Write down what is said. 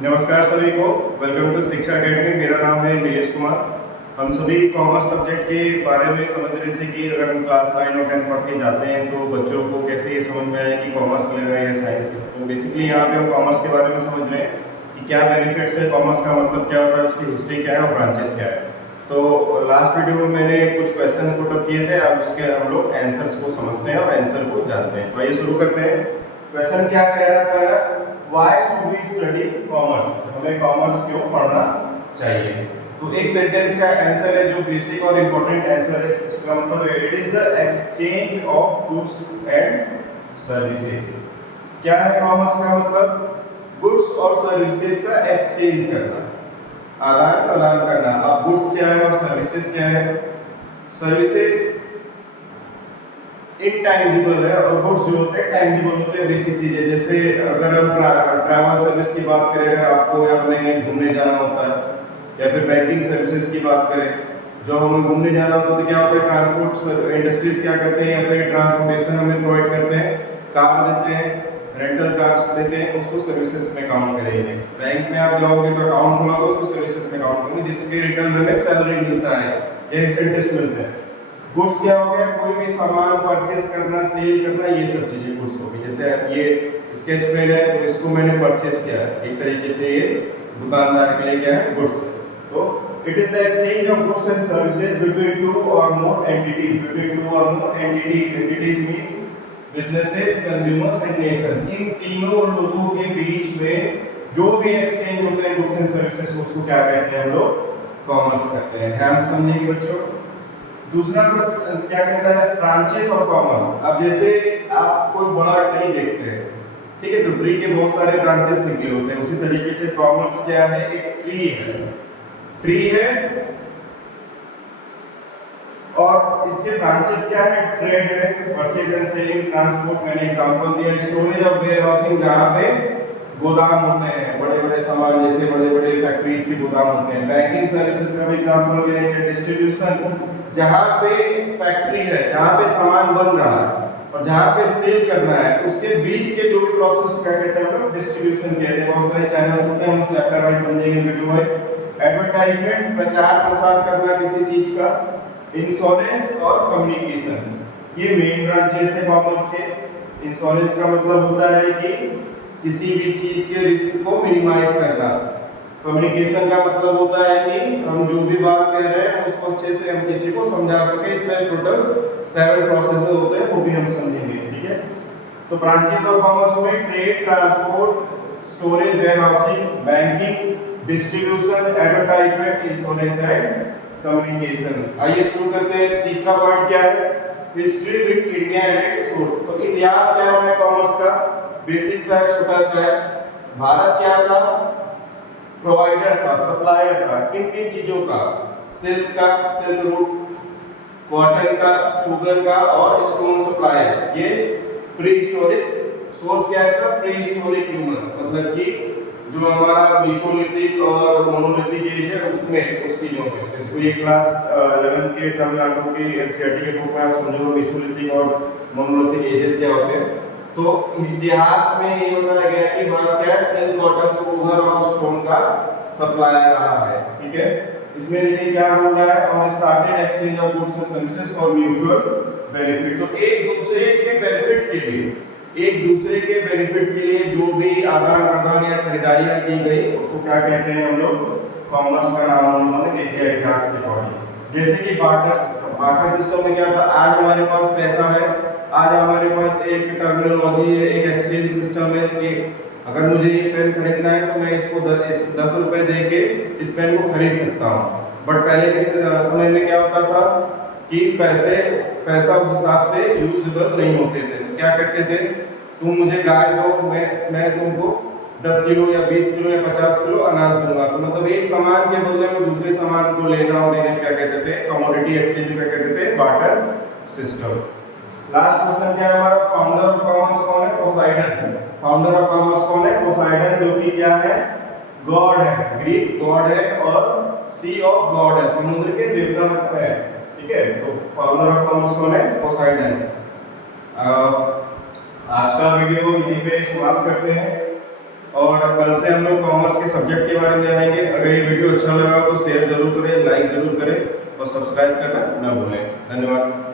नमस्कार सभी को, वेलकम टू शिक्षा अकेडमी। मेरा नाम है नीलेश कुमार। हम सभी कॉमर्स सब्जेक्ट के बारे में समझ रहे थे कि अगर हम क्लास 9 और 10 पढ़ के जाते हैं तो बच्चों को कैसे ये समझ में आए कि कॉमर्स लेना है या साइंस। तो बेसिकली यहाँ पे हम कॉमर्स के बारे में समझ रहे हैं कि क्या बेनिफिट्स है, कॉमर्स का मतलब क्या होता है, उसकी हिस्ट्री क्या है और ब्रांचेस क्या है। तो लास्ट वीडियो में मैंने कुछ क्वेश्चन पुट अप किए थे, अब उसके हम लोग आंसर्स को समझते हैं और आंसर को जानते हैं। तो आइए शुरू करते हैं। क्वेश्चन क्या कह रहा है पहला, Why should we study commerce? हमें कॉमर्स क्यों पढ़ना चाहिए। तो एक सेंटेंस का आंसर है जो बेसिक और इम्पोर्टेंट आंसर है, इसका मतलब है it is the exchange of goods and services. क्या है कॉमर्स का मतलब? गुड्स और सर्विसेज का एक्सचेंज करना, आदान प्रदान करना। अब गुड्स क्या है और सर्विसेज क्या है? सर्विसेज इनटैंजिबल है और गुड्स जो होते हैं टैंजिबल होते हैं, बेसिक चीजें। जैसे अगर हम ट्रैवल सर्विस की बात करें, अगर आपको या कहीं घूमने जाना होता है, या फिर बैंकिंग सर्विसेज की बात करें, जो हमें घूमने जाना होता है तो क्या होता है, ट्रांसपोर्ट इंडस्ट्रीज क्या करते हैं या फिर ट्रांसपोर्टेशन हमें प्रोवाइड करते हैं, कार देते हैं, रेंटल कार्स देते हैं, उसको सर्विसेज में काउंट करेंगे। बैंक में आप जाओगे तो अकाउंट खुलाओगे, उसको सर्विसेज में काउंट करेंगे, जिसके रिटर्न में सैलरी मिलता है या इंसेंटिव्स मिलते हैं। गुड्स क्या हो गया? कोई भी सामान परचेस करना, सेल करना, ये सब चीजें गुड्स हो गई। जैसे ये स्केच पेन है तो इसको मैंने परचेस किया, एक तरीके से ये दुकानदार के लिए क्या है? गुड्स। तो it is the exchange of goods and services between two or more entities. Between two or more entities, entities means businesses, consumers and nations. इन तीनों लोगों के बीच में जो भी एक्सचेंज होते हैं गुड्स एंड सर्विसेज, उसको क्या कहते हैं? हम लोग कॉमर्स कहते हैं। ध्यान से समझिए बच्चों। दूसरा प्रश्न क्या कहता है? Branches of commerce. अब जैसे आप कोई बड़ा ट्री देखते हैं, ठीक है, तो ट्री के बहुत सारे ब्रांचेस निकले होते हैं। उसी तरीके से कॉमर्स क्या है? एक ट्री है। ट्री है और इसके ब्रांचेस क्या है? ट्रेड है, परचेज एंड सेलिंग, ट्रांसपोर्ट। मैंने एग्जांपल दिया स्टोरेज और वेयर हाउसिंग, जहां पे गोदाम होते हैं बड़े बड़े सामान, जैसे बड़े बड़े फैक्ट्रीज के गोदाम होते हैं। बैंकिंग सर्विसेज का भी एग्जांपल मिलेंगे। डिस्ट्रीब्यूशन, जहां पे फैक्ट्री है, जहां पे सामान बन रहा है और जहां पे सेल करना है, उसके बीच के जो भी प्रोसेस को क्या कहते हैं? हम डिस्ट्रीब्यूशन कहते हैं। बहुत सारे चैनल्स होते हैं, हम चैप्टर वाइज समझेंगे, वीडियो वाइज। एडवर्टाइजमेंट, प्रचार प्रसार करना किसी चीज का। इंश्योरेंस और कम्युनिकेशन, ये मेन ब्रांचेस है कॉमर्स के। इंश्योरेंस का मतलब होता है कि किसी भी चीज के रिस्क को मिनिमाइज करना। कम्युनिकेशन का मतलब होता है कि हम जो भी बात कह रहे हैं उसको अच्छे से हम किसी को समझा सके। इसमें टोटल 7 प्रोसेस होते हैं, वो भी हम समझेंगे, ठीक है। तो ब्रांचेस ऑफ कॉमर्स में trade, transport, storage, warehousing, banking, distribution, advertisement, insurance and communication. आइए शुरू करते हैं। तीसरा पॉइंट क्या है? History with India and it's source. तो इतिहास क्या है कॉमर्स का? बेसिक सा छोटा सा है। भारत क्या था? प्रोवाइडर का, सप्लायर का। किन किन चीजों का? सिल्क का, सिल्क रूट, कॉटन का, शुगर का और स्टोन सप्लायर। ये प्री हिस्टोरिक सोर्स क्या है इसका? प्री हिस्टोरिक ह्यूमंस, मतलब कि जो हमारा मेसोलिथिक और मोनोलिथिक एज है उसमें, उस चीजों में। इसको ये क्लास 11 के तमिलनाडु के एनसीईआरटी के बुक में आप समझोगे मेसोलिथिक और मोनोलिथिक एजेस क्या होते हैं। तो इतिहास में ये बताया गया कि भारत क्या है? सिल्क, कॉटन, शुगर और स्टोन का सप्लायर रहा है, ठीक है। इसमें देखिए क्या बोल रहा है? और started exchange of goods and services for mutual benefit. तो एक दूसरे के बेनिफिट के लिए, एक दूसरे के बेनिफिट के लिए जो भी आदान प्रदान या खरीदारियां की गई, उसको क्या कहते हैं? हम लोग कॉमर्स का नाम उन्होंने दे दिया इतिहास के अकॉर्डिंग। जैसे कि बार्टर सिस्टम। बार्टर सिस्टम में क्या था? आज हमारे पास पैसा है, आज हमारे पास एक टर्मिनोलॉजी है, एक एक्सचेंज सिस्टम है कि अगर मुझे ये पेन खरीदना है तो मैं इसको 10 रुपए दे के इस पेन को खरीद सकता हूँ। बट पहले के समय में क्या होता था कि पैसा उस हिसाब से यूजेबल नहीं होते थे। तो क्या करते थे? तुम मुझे गाय दो, मैं तुमको 10 किलो या 20 किलो या 50 किलो अनाज दूंगा। तो मतलब एक सामान के बदले में दूसरे सामान को लेना और इन्हें क्या कहते थे? कमोडिटी एक्सचेंज क्या कहते थे? Barter system. लास्ट क्वेश्चन क्या है हमारा? फाउंडर ऑफ कॉमर्स कौन है? पोसाइडन। फाउंडर ऑफ कॉमर्स कौन है? पोसाइडन, जो कि क्या है? गॉड है, ग्रीक गॉड है और सी ऑफ गॉड है, समुद्र के देवता है, ठीक है। तो फाउंडर ऑफ कॉमर्स कौन है? पोसाइडन। आज का वीडियो यहीं पे समाप्त करते हैं। और कल से हम लोग कॉमर्स के सब्जेक्ट के बारे में जानेंगे। अगर ये वीडियो अच्छा लगा हो तो शेयर जरूर करें, लाइक जरूर करें और सब्सक्राइब करना ना भूलें। धन्यवाद।